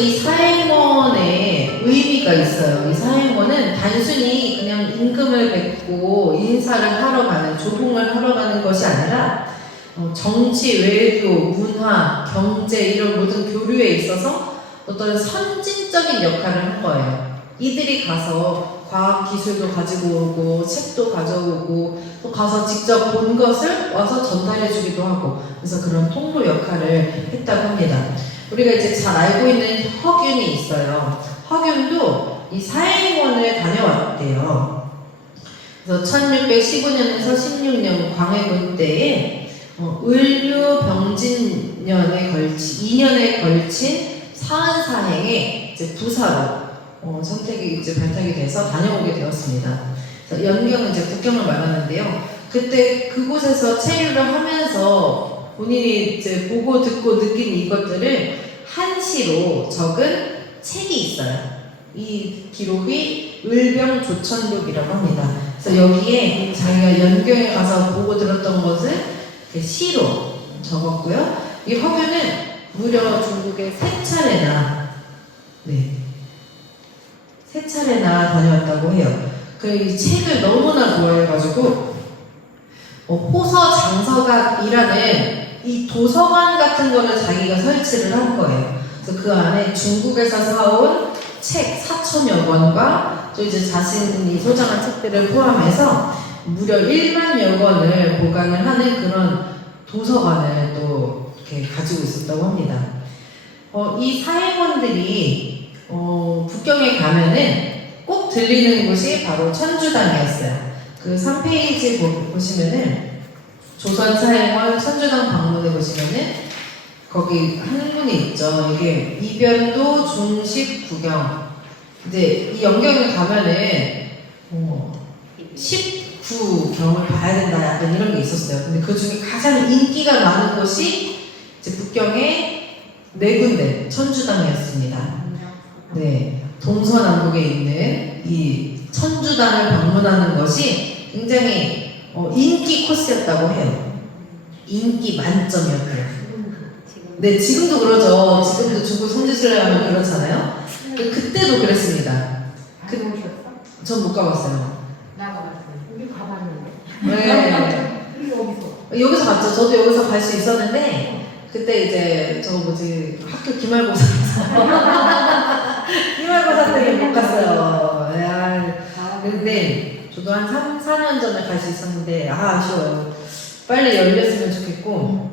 이 사행원의 의미가 있어요. 이 사행원은 단순히 그냥 임금을 뵙고 인사를 하러 가는, 조봉을 하러 가는 것이 아니라 정치, 외교, 문화, 경제 이런 모든 교류에 있어서 어떤 선진적인 역할을 한 거예요. 이들이 가서 과학 기술도 가지고 오고 책도 가져오고 또 가서 직접 본 것을 와서 전달해 주기도 하고, 그래서 그런 통로 역할을 했다고 합니다. 우리가 이제 잘 알고 있는 허균이 있어요. 허균도 이 사행원을 다녀왔대요. 그래서 1615년에서 16년 광해군 때에 을묘병진년에 걸친 2년에 걸친 사은사행에 이제 부사로 선택이 이제 발탁이 돼서 다녀오게 되었습니다. 연경은 이제 국경을 말하는데요. 그때 그곳에서 체류를 하면서 본인이 이제 보고 듣고 느낀 이것들을 한시로 적은 책이 있어요. 이 기록이 을병조천록이라고 합니다. 그래서 여기에 자기가 연경에 가서 보고 들었던 것을 시로 적었고요. 이 허균은 무려 중국에 세 차례나 다녀왔다고 해요. 이 책을 너무나 좋아해가지고 호서 장서각이라는 이 도서관 같은 거를 자기가 설치를 한 거예요. 그래서 그 안에 중국에서 사온 책 4,000여 권과 또 이제 자신이 소장한 책들을 포함해서 무려 1만여 권을 보관을 하는 그런 도서관을 또 이렇게 가지고 있었다고 합니다. 이 사행원들이 북경에 가면은 꼭 들리는 곳이 바로 천주당이었어요. 그 3페이지 보시면은 조선 사행원 천주당 방문해 보시면은 거기 한문이 있죠. 이게 이변도 중식 구경. 이제 이 연경에 가면은 19경을 봐야 된다, 약간 이런 게 있었어요. 근데 그 중에 가장 인기가 많은 곳이 이제 북경의 4군데 천주당이었습니다. 네, 동서남북에 있는 이 천주당을 방문하는 것이 굉장히 인기 코스였다고 해요. 인기 만점이었대요. 네, 지금도 그러죠. 지금도 중국 성지순례 하면 그렇잖아요. 그때도 그랬습니다. 전 못 가봤어요. 나 가봤어요. 우리 가봤는데. 네. 여기서 갔죠. 저도 여기서 갈 수 있었는데 그때 이제 학교 기말고사 때문에 못 갔어요. 근데 저도 한 3, 4년 전에 갈 수 있었는데 아쉬워요. 빨리 열렸으면 좋겠고.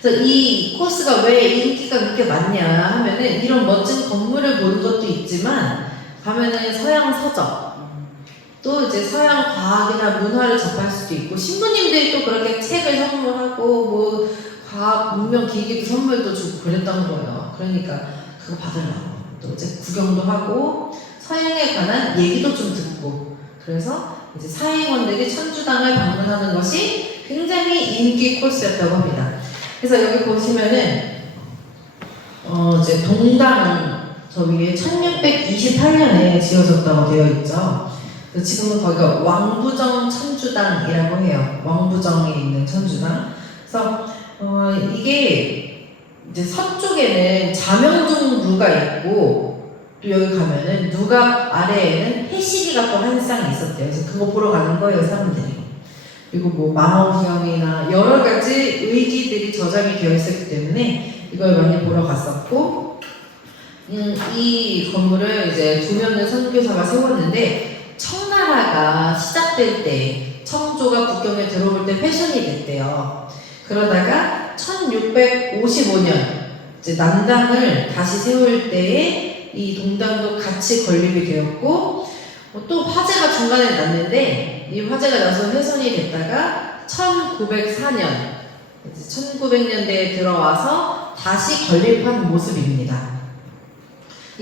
그래서 이 코스가 왜 인기가 그렇게 많냐 하면은 이런 멋진 건물을 보는 것도 있지만 가면은 서양 서적, 또 이제 서양 과학이나 문화를 접할 수도 있고, 신부님들이 또 그렇게 책을 선물하고 뭐 과학 문명 기기도 선물도 주고 그랬던 거예요. 그러니까 그거 받으려고 또 이제 구경도 하고 서양에 관한 얘기도 좀 듣고, 그래서 이제 사행원들이 천주당을 방문하는 것이 굉장히 인기 코스였다고 합니다. 그래서 여기 보시면은 이제 동당 저 위에 1628년에 지어졌다고 되어 있죠. 지금은 거기가 왕부정 천주당이라고 해요. 왕부정에 있는 천주당. 그래서 이게 이제 서쪽에는 자명둥루가 있고, 또 여기 가면은 누각 아래에는 해시기가 또 한 쌍 있었대요. 그래서 그거 보러 가는 거예요, 사람들이. 그리고 뭐 망원경이나 여러 가지 의기들이 저장이 되어 있었기 때문에 이걸 많이 보러 갔었고, 이 건물을 이제 두면의 선교사가 세웠는데, 청나라가 시작될 때, 청조가 북경에 들어올 때 패션이 됐대요. 그러다가 1655년 이제 남당을 다시 세울 때에 이 동당도 같이 건립이 되었고, 또 화재가 중간에 났는데 이 화재가 나서 훼손이 됐다가 1904년, 1900년대에 들어와서 다시 건립한 모습입니다.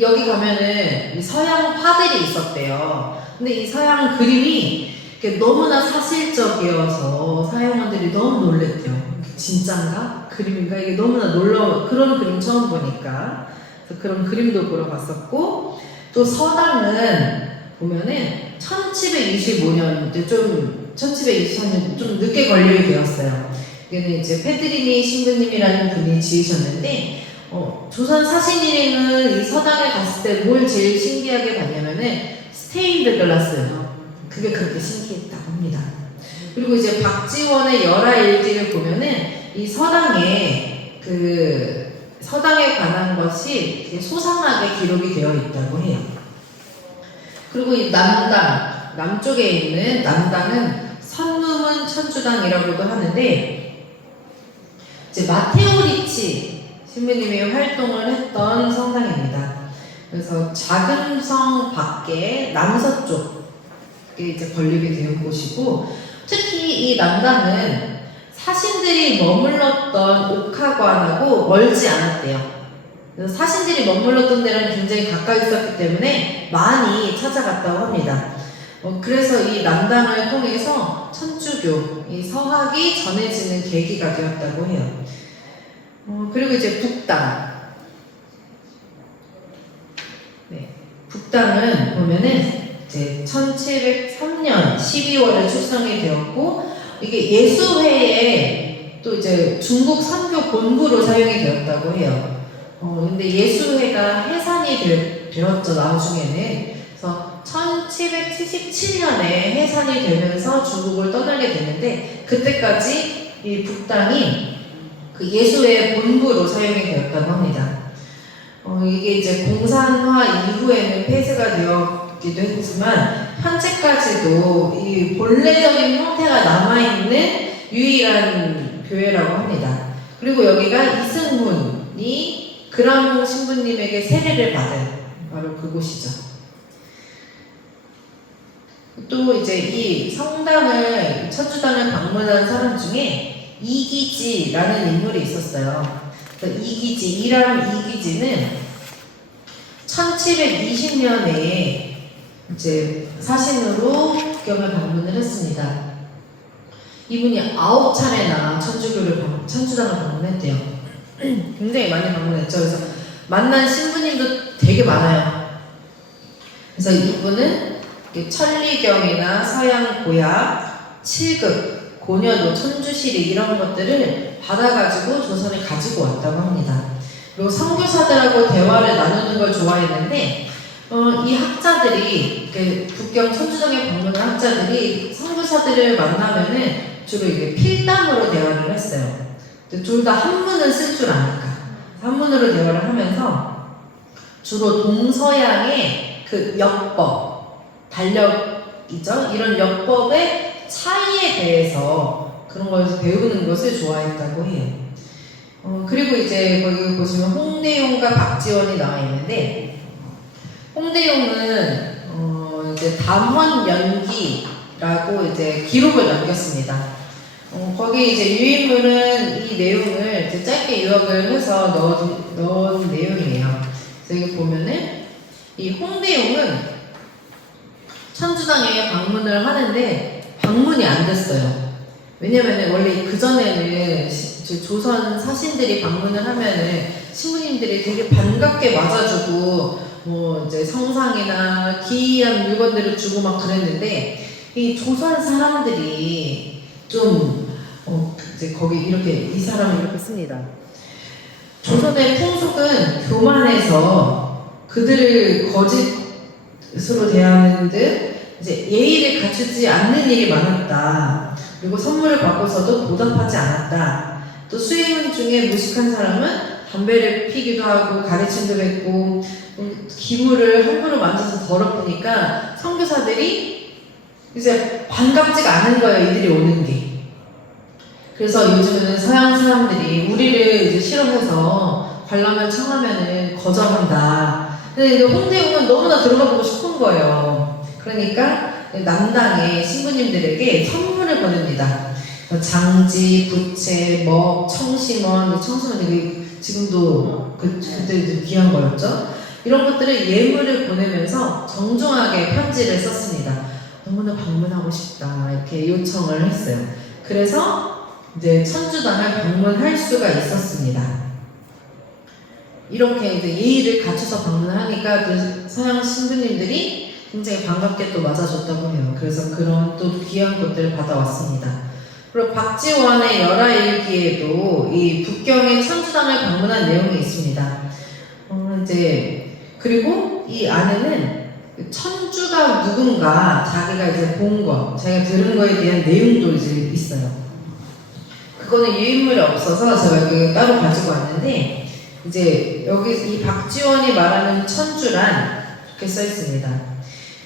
여기 가면은 서양 화들이 있었대요. 근데 이 서양 그림이 너무나 사실적이어서 사용원들이 너무 놀랬대요. 진짠가? 그림인가? 이게 너무나 그런 그림 처음 보니까. 그래서 그런 그림도 보러 갔었고, 또 서당은 보면은 1725년, 1724년 좀 늦게 건립이 되었어요. 이게는 이제 페드리니 신부님이라는 분이 지으셨는데, 조선 사신일행은 이 서당에 갔을 때 뭘 제일 신기하게 봤냐면은 스테인드 글라스. 그게 그렇게 신기했다고 합니다. 그리고 이제 박지원의 열하일기를 보면은 이 서당에 관한 것이 이렇게 소상하게 기록이 되어 있다고 해요. 그리고 이 남쪽에 있는 남당은 선무문 천주당이라고도 하는데, 이제 마테오 리치 신부님이 활동을 했던 성당입니다. 그래서 작은 성 밖에 남서쪽에 이제 건립이 된 곳이고, 특히 이 남당은 사신들이 머물렀던 옥하관하고 멀지 않았대요. 그래서 사신들이 머물렀던 데랑 굉장히 가까이 있었기 때문에 많이 찾아갔다고 합니다. 그래서 이 남당을 통해서 천주교, 이 서학이 전해지는 계기가 되었다고 해요. 그리고 이제 북당. 네, 북당은 보면은 이제 1703년 12월에 출성이 되었고, 이게 예수회에 또 이제 중국 선교 본부로 사용이 되었다고 해요. 근데 예수회가 해산이 되었죠, 나중에는. 그래서 1777년에 해산이 되면서 중국을 떠나게 됐는데, 그때까지 이 북당이 그 예수회 본부로 사용이 되었다고 합니다. 이게 이제 공산화 이후에는 폐쇄가 되었기도 했지만, 현재까지도 이 본래적인 형태가 남아있는 유일한 교회라고 합니다. 그리고 여기가 이승훈이 그람 신부님에게 세례를 받은 바로 그곳이죠. 또 이제 이 성당을, 천주당을 방문한 사람 중에 이기지라는 인물이 있었어요. 이기지는 1720년에 이제 사신으로 국경을 방문을 했습니다. 이분이 9차례나 천주당을 방문했대요. 굉장히 많이 방문했죠. 그래서 만난 신부님도 되게 많아요. 그래서 이분은 천리경이나 서양 고약, 칠극, 고려도, 천주시리 이런 것들을 받아가지고 조선에 가지고 왔다고 합니다. 그리고 선교사들하고 대화를 나누는 걸 좋아했는데, 이 학자들이, 북경 천주당에 방문한 학자들이 선교사들을 만나면은 주로 이게 필담으로 대화를 했어요. 둘 다 한문을 쓸 줄 아니까 한문으로 대화를 하면서 주로 동서양의 그 역법, 달력이죠. 이런 역법의 차이에 대해서 그런 것을 배우는 것을 좋아했다고 해요. 그리고 이제 거기 보시면 홍대용과 박지원이 나와 있는데, 홍대용은 이제 담헌연기라고 이제 기록을 남겼습니다. 거기 이제 유인물은 이 내용을 이제 짧게 요약을 해서 넣은 내용이에요. 그래서 여기 보면은 이 홍대용은 천주당에 방문을 하는데 방문이 안 됐어요. 왜냐면은 원래 그전에는 조선 사신들이 방문을 하면은 신부님들이 되게 반갑게 맞아주고 뭐 이제 성상이나 기이한 물건들을 주고 막 그랬는데, 이 조선 사람들이 좀 이제 거기 이렇게 이 사람을 이렇게 씁니다. 조선의 풍속은 교만해서 그들을 거짓으로 대하는 듯 이제 예의를 갖추지 않는 일이 많았다. 그리고 선물을 받고서도 보답하지 않았다. 또 수행원 중에 무식한 사람은 담배를 피기도 하고 가르침도 했고, 기물을 함부로 만져서 더럽으니까 선교사들이 이제 반갑지가 않은 거예요, 이들이 오는 게. 그래서 요즘에는 서양 사람들이 우리를 이제 싫어해서 관람을 청하면은 거절한다. 근데 홍대용은 너무나 들어가 보고 싶은 거예요. 그러니까 남당의 신부님들에게 선물을 보냅니다. 장지, 부채, 먹, 청심원, 되게 지금도 그때 귀한 거였죠. 이런 것들을 예물을 보내면서 정중하게 편지를 썼습니다. 너무나 방문하고 싶다 이렇게 요청을 했어요. 그래서 이제 천주당을 방문할 수가 있었습니다. 이렇게 이제 예의를 갖춰서 방문을 하니까 그 서양 신부님들이 굉장히 반갑게 또 맞아줬다고 해요. 그래서 그런 또 귀한 것들을 받아왔습니다. 그리고 박지원의 열하일기에도 이 북경의 천주당을 방문한 내용이 있습니다. 이제 그리고 이 안에는 천주가 누군가 자기가 이제 본 거, 자기가 들은 거에 대한 내용도 이제 있어요. 그거는 유인물이 없어서 제가 여기 따로 가지고 왔는데 이제 여기 이 박지원이 말하는 천주란 이렇게 써 있습니다.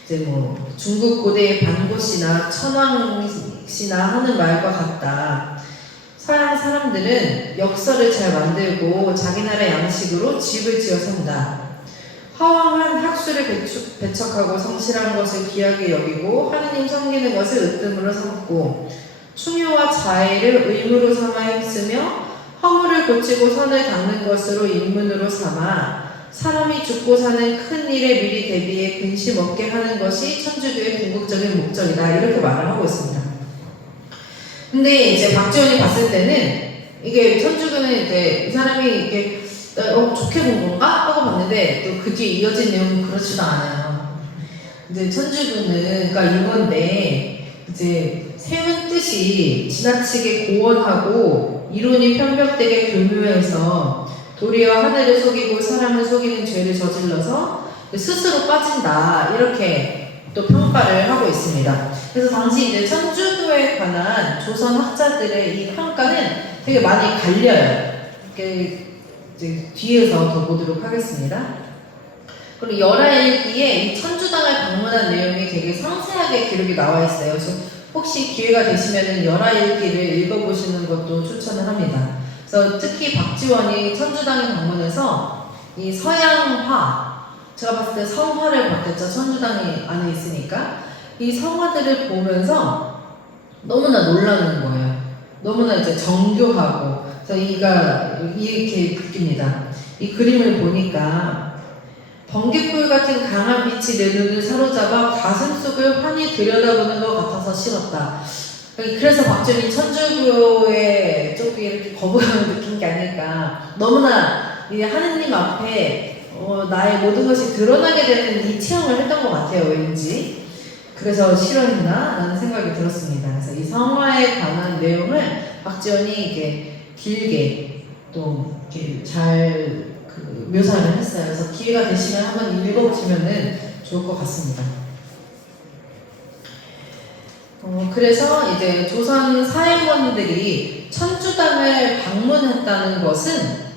이제 뭐 중국 고대의 반고씨나 천왕씨나 하는 말과 같다. 서양 사람들은 역설을 잘 만들고 자기 나라 양식으로 집을 지어 산다. 허황한 학술을 배척하고 성실한 것을 귀하게 여기고 하느님 섬기는 것을 으뜸으로 삼고 충효와 자애를 의무로 삼아 힘쓰며 허물을 고치고 선을 닦는 것으로 인문으로 삼아 사람이 죽고 사는 큰 일에 미리 대비해 근심 없게 하는 것이 천주교의 궁극적인 목적이다. 이렇게 말을 하고 있습니다. 근데 이제 박지원이 봤을 때는 이게 천주교는 이제 이 사람이 이렇게 좋게 본 건가? 하고 봤는데 또 그 뒤에 이어진 내용은 그렇지도 않아요. 이제 천주교는 그러니까 이건데 이제 세운 뜻이 지나치게 고원하고 이론이 편벽되게 교묘해서 도리어 하늘을 속이고 사람을 속이는 죄를 저질러서 스스로 빠진다. 이렇게 또 평가를 하고 있습니다. 그래서 당시 이제 천주교에 관한 조선 학자들의 이 평가는 되게 많이 갈려요. 이제 뒤에서 더 보도록 하겠습니다. 그리고 열하일기에 이 천주당을 방문한 내용이 되게 상세하게 기록이 나와 있어요. 그래서 혹시 기회가 되시면 열하일기를 읽어보시는 것도 추천을 합니다. 그래서 특히 박지원이 천주당에 방문해서 이 서양화, 제가 봤을 때 성화를 봤겠죠. 천주당이 안에 있으니까 이 성화들을 보면서 너무나 놀라는 거예요. 너무나 이제 정교하고. 그래서 이렇게 느낍니다. 이 그림을 보니까 번갯불 같은 강한 빛이 내 눈을 사로잡아 가슴속을 환히 들여다보는 것 같아서 싫었다. 그래서 박지원이 천주교에 조금 이렇게 거부감을 느낀 게 아닐까. 너무나 이 하느님 앞에 나의 모든 것이 드러나게 되는 이 체험을 했던 것 같아요. 왠지. 그래서 싫어했나? 라는 생각이 들었습니다. 그래서 이 성화에 관한 내용을 박지원이 이게 길게 또 이렇게 잘 묘사를 했어요. 그래서 기회가 되시면 한번 읽어보시면 좋을 것 같습니다. 그래서 이제 조선 사행원들이 천주당을 방문했다는 것은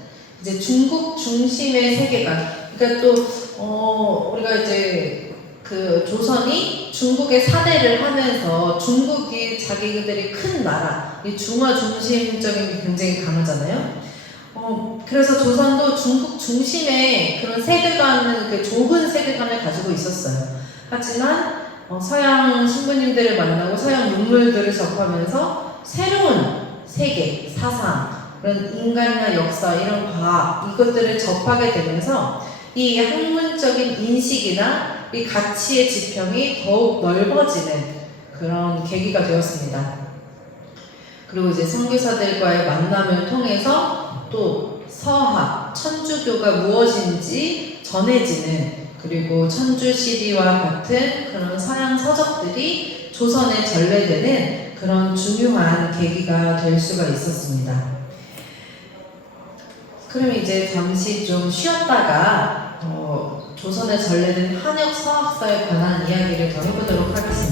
이제 중국 중심의 세계관. 그러니까 또 우리가 이제 그 조선이 중국의 사대를 하면서 중국이 자기들이 큰 나라, 이 중화 중심적인 게 굉장히 강하잖아요. 그래서 조선도 중국 중심의 그런 세계관은 그 좁은 세계관을 가지고 있었어요. 하지만 서양 신부님들을 만나고 서양 문물들을 접하면서 새로운 세계, 사상, 그런 인간이나 역사, 이런 과학, 이것들을 접하게 되면서 이 학문적인 인식이나 이 가치의 지평이 더욱 넓어지는 그런 계기가 되었습니다. 그리고 이제 선교사들과의 만남을 통해서 또 서학, 천주교가 무엇인지 전해지는, 그리고 천주시리와 같은 그런 서양 서적들이 조선에 전래되는 그런 중요한 계기가 될 수가 있었습니다. 그럼 이제 잠시 좀 쉬었다가 조선에 전래된 한역 서학사에 관한 이야기를 더 해보도록 하겠습니다.